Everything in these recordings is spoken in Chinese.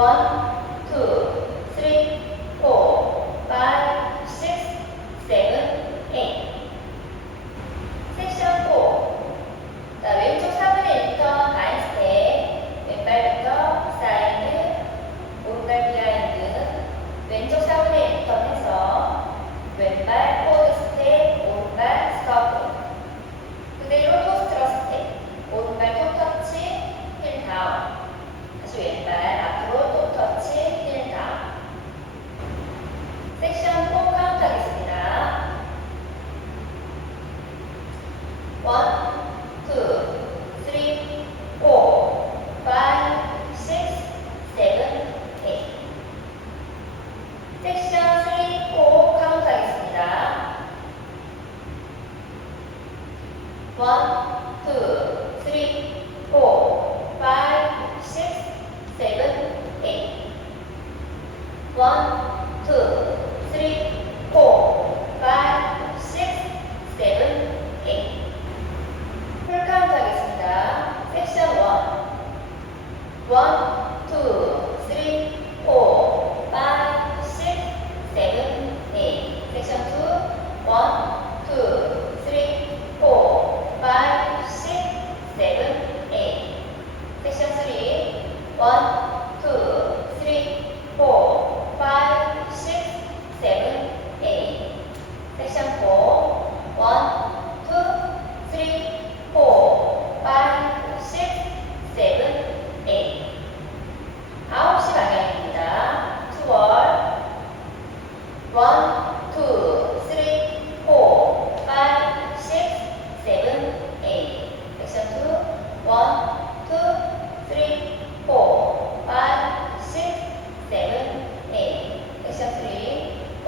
one, one two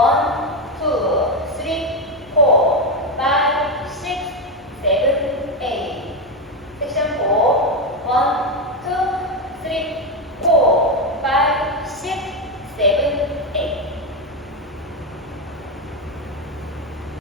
원.